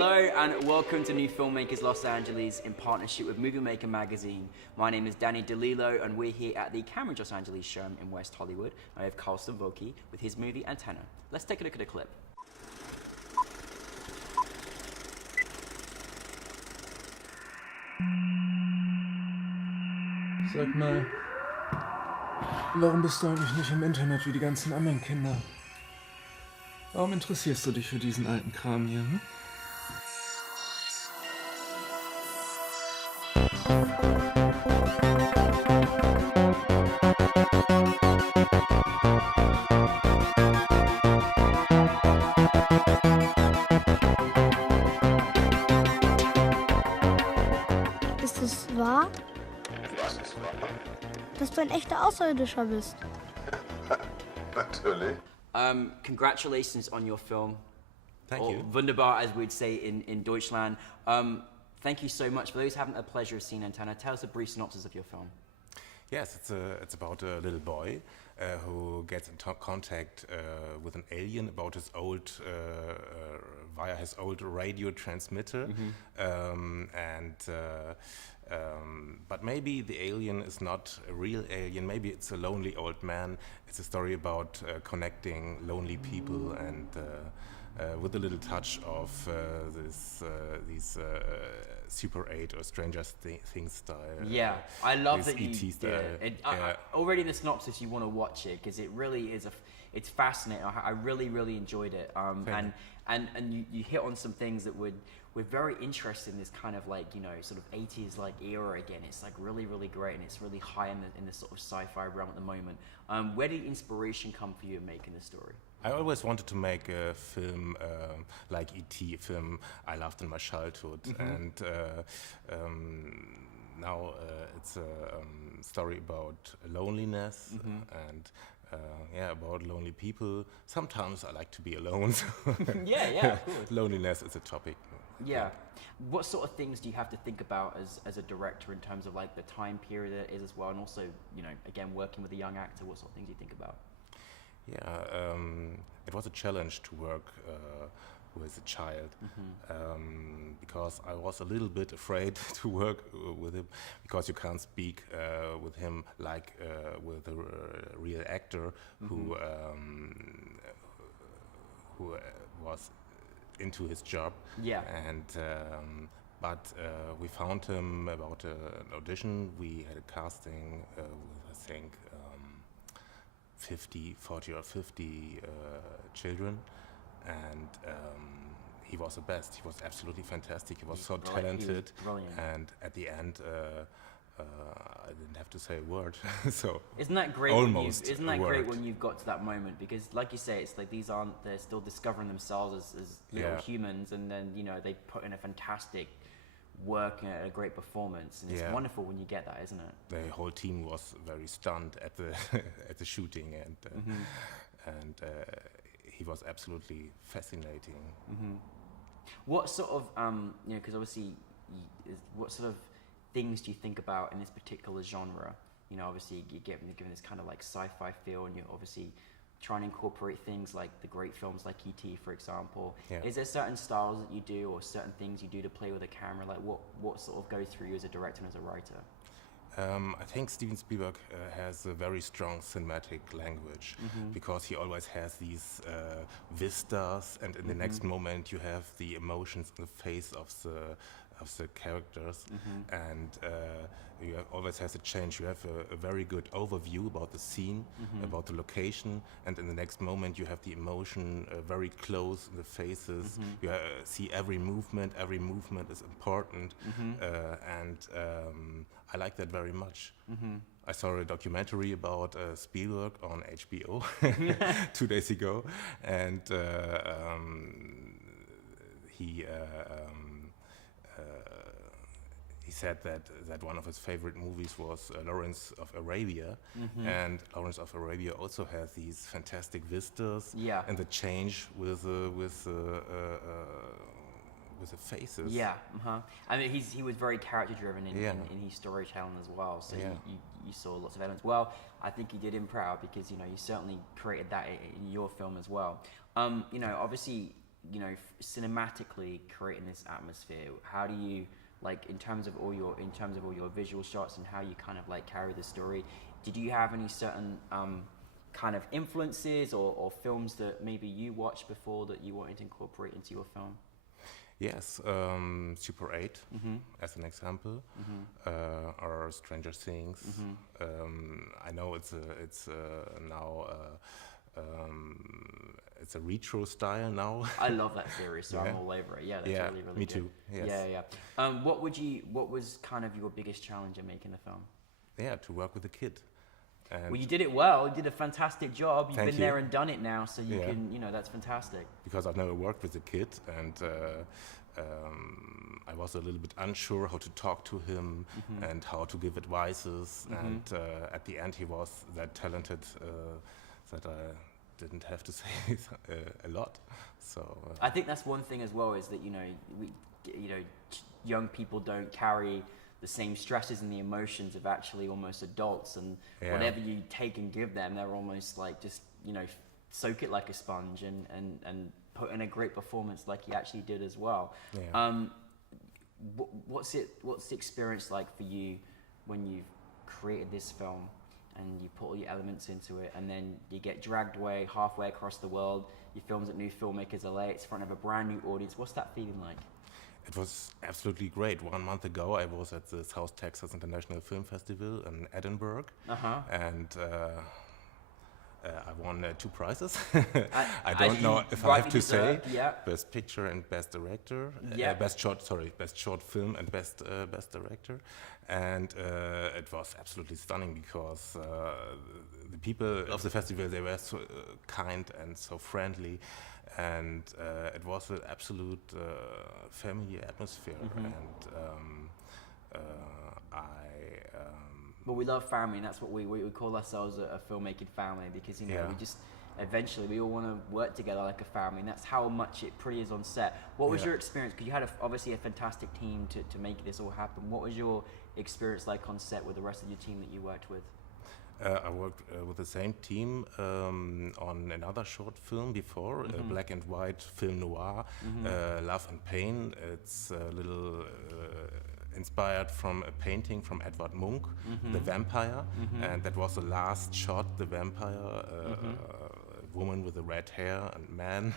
Hello and welcome to New Filmmakers Los Angeles in partnership with Movie Maker magazine. My name is Danny DeLillo and we're here at the Camera Los Angeles showroom in West Hollywood. I have Carsten Woike with his movie Antenna. Let's take a look at a clip. Sag mal, warum bist du eigentlich nicht im Internet wie die ganzen anderen Kinder? Warum interessierst du dich für diesen alten Kram hier, hm? Ist es wahr? Was ist wahr? Dass du ein echter Außerirdischer bist. Natürlich. Congratulations on your film. Thank you. Wunderbar, as we'd say in Deutschland. Thank you so much. For those who haven't had the pleasure of seeing Antenna, tell us a brief synopsis of your film. Yes, it's about a little boy who gets in contact with an alien about his old via his old radio transmitter, but maybe the alien is not a real alien. Maybe it's a lonely old man. It's a story about connecting lonely people and with a little touch of these Super 8 or Stranger Things style. Yeah, I love that ET you style. Already in the synopsis, you want to watch it because it really is it's fascinating. I really enjoyed it. And you hit on some things that we're very interested in, this kind of like, you know, sort of 80s like era again. It's like really great, and it's really high in the sort of sci-fi realm at the moment. Where did the inspiration come for you in making this story? I always wanted to make a film like E.T., a film I loved in my childhood, and now it's a story about loneliness and about lonely people. Sometimes I like to be alone. So yeah, of course. Loneliness is a topic. Yeah. What sort of things do you have to think about as a director in terms of like the time period that it is as well, and also, you know, again, working with a young actor, what sort of things do you think about? Yeah, it was a challenge to work with a child because I was a little bit afraid to work with him because you can't speak with him like with a real actor who was into his job. Yeah. And but we found him about an audition. We had a casting with, I think, 40 or 50 children, and he was the best. He was absolutely fantastic. He was so talented, and at the end, I didn't have to say a word. So isn't that great? Almost. Great when you've got to that moment? Because, like you say, it's like they're still discovering themselves as little humans, and then, you know, they put in a fantastic work and a great performance, and it's wonderful when you get that, isn't it? The whole team was very stunned at the at the shooting, and he was absolutely fascinating. What sort of you know, because obviously, what sort of things do you think about in this particular genre? You know, obviously you're given this kind of like sci-fi feel, and you're obviously trying to incorporate things like the great films like E.T., for example. Yeah. Is there certain styles that you do or certain things you do to play with a camera? Like what sort of goes through you as a director and as a writer? I think Steven Spielberg has a very strong cinematic language because he always has these vistas, and in the next moment you have the emotions in the face of the characters, and you always has a change. You have a very good overview about the scene, about the location, and in the next moment you have the emotion very close in the faces. You see every movement. Every movement is important, and I like that very much. I saw a documentary about Spielberg on HBO 2 days ago, and he said that one of his favorite movies was Lawrence of Arabia, and Lawrence of Arabia also has these fantastic vistas and the change with the faces. Yeah, I mean, he was very character driven in his storytelling as well. So you saw lots of elements. Well, I think you did him proud because, you know, you certainly created that in your film as well. You know, obviously cinematically creating this atmosphere? How do you, like, in terms of all your visual shots and how you kind of like carry the story? Did you have any certain kind of influences or films that maybe you watched before that you wanted to incorporate into your film? Yes, Super 8 as an example, or Stranger Things. I know it's now it's a retro style now. I love that series, so I'm all over it. Yeah, that's really, really me good. too. Yes. Yeah. What was kind of your biggest challenge in making the film? Yeah, to work with a kid. And well, you did it well. You did a fantastic job. You've Thank been you. there and done it now, so you can, that's fantastic. because I've never worked with a kid, and I was a little bit unsure how to talk to him and how to give advices. And at the end, he was that talented that I didn't have to say a lot. So I think that's one thing as well, is that young people don't carry the same stresses and the emotions of actually almost adults, and whatever you take and give them, they're almost like just soak it like a sponge and put in a great performance like he actually did as well. What's the experience like for you when you've created this film and you put all your elements into it, and then you get dragged away halfway across the world? Your film's at NewFilmmakers LA, it's in front of a brand new audience. What's that feeling like? it was absolutely great. 1 month ago, I was at the South Texas International Film Festival in Edinburgh, and I won 2 prizes. I don't know if I have to say Best Picture and Best Director, Best Short Film and Best Director, and it was absolutely stunning because the people of the festival, they were so kind and so friendly, and it was an absolute family atmosphere, and Well, we love family, and that's what we call ourselves a filmmaking family, because we just eventually we all want to work together like a family, and that's how much it pretty is on set. What was your experience? Because you had obviously a fantastic team to make this all happen. What was your experience like on set with the rest of your team that you worked with? I worked with the same team on another short film before, black and white film noir, Love and Pain. It's a little inspired from a painting from Edvard Munch, The Vampire, and that was the last shot, The Vampire, a woman with the red hair and man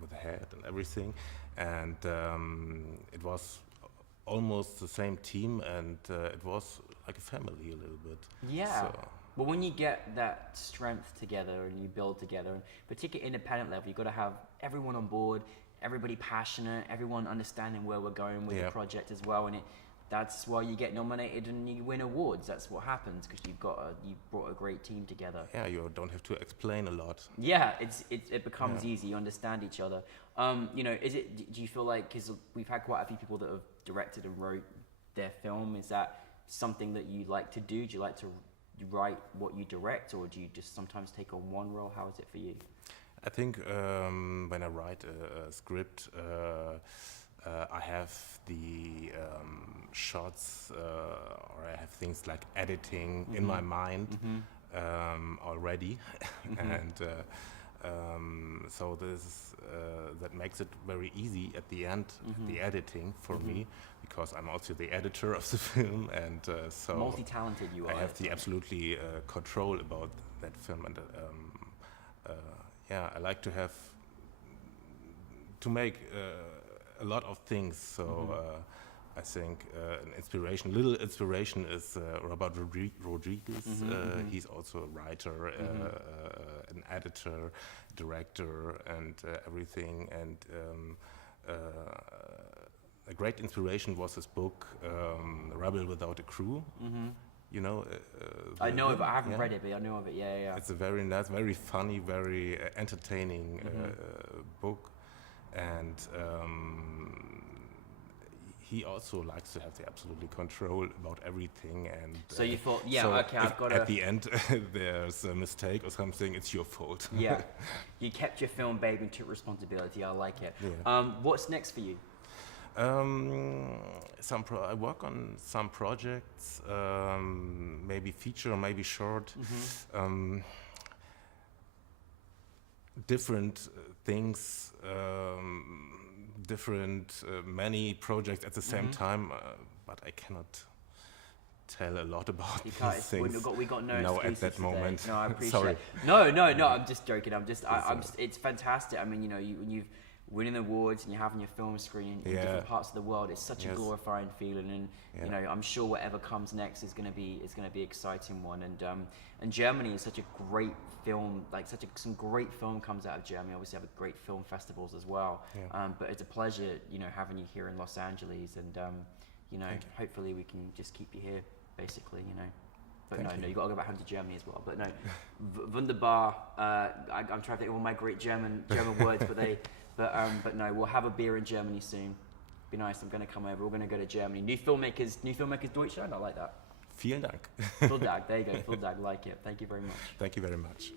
with a head and everything, and it was almost the same team, and it was like a family a little bit. Yeah. So. Well, when you get that strength together and you build together, and particularly independent level, you've got to have everyone on board, everybody passionate, everyone understanding where we're going with the project as well, and that's why you get nominated and you win awards. That's what happens, because you brought a great team together. Yeah, you don't have to explain a lot. Yeah, it becomes easy. You understand each other. Do you feel like, because we've had quite a few people that have directed and wrote their film, is that something that you like to do? Do you like to write what you direct, or do you just sometimes take on one role? How is it for you? I think when I write a script, I have the shots, or I have things like editing in my mind already, and so that makes it very easy at the end, the editing for me, because I'm also the editor of the film, and so multi-talented you are. I have the absolutely control about that film, and I like to make a lot of things. So I think an little inspiration is Robert Rodriguez. He's also a writer, an editor, director, and everything. And a great inspiration was his book, Rebel Without a Crew. You know, I know it, but I haven't read it, but I know of it. Yeah. It's a very nice, very funny, very entertaining book, and he also likes to have the absolutely control about everything. And so you thought, I've got at the end there's a mistake or something, it's your fault. Yeah, you kept your film babe and took responsibility. I like it. Yeah. What's next for you? I work on some projects, maybe feature, maybe short, different things, different, many projects at the same time, but I cannot tell a lot about these things. We got no now at exclusives that today. moment. No, I appreciate Sorry. it. No, I'm just joking. I'm just, it's fantastic. I mean, you know, you've winning awards and you're having your film screen in different parts of the world. It's such a glorifying feeling, and you know, I'm sure whatever comes next is going to be an exciting one. And Germany is such a great film, like some great film comes out of Germany. Obviously, have great film festivals as well. But it's a pleasure, you know, having you here in Los Angeles, and you know, hopefully we can just keep you here, basically, you know. But no, you got to go back home to Germany as well. But no, wunderbar. I'm trying to think of all my great German words, but no, we'll have a beer in Germany soon. Be nice. I'm going to come over. We're going to go to Germany. New filmmakers Deutschland. I like that. Vielen Dank. Vielen Dank. There you go. Vielen Dank. Like it. Thank you very much. Thank you very much.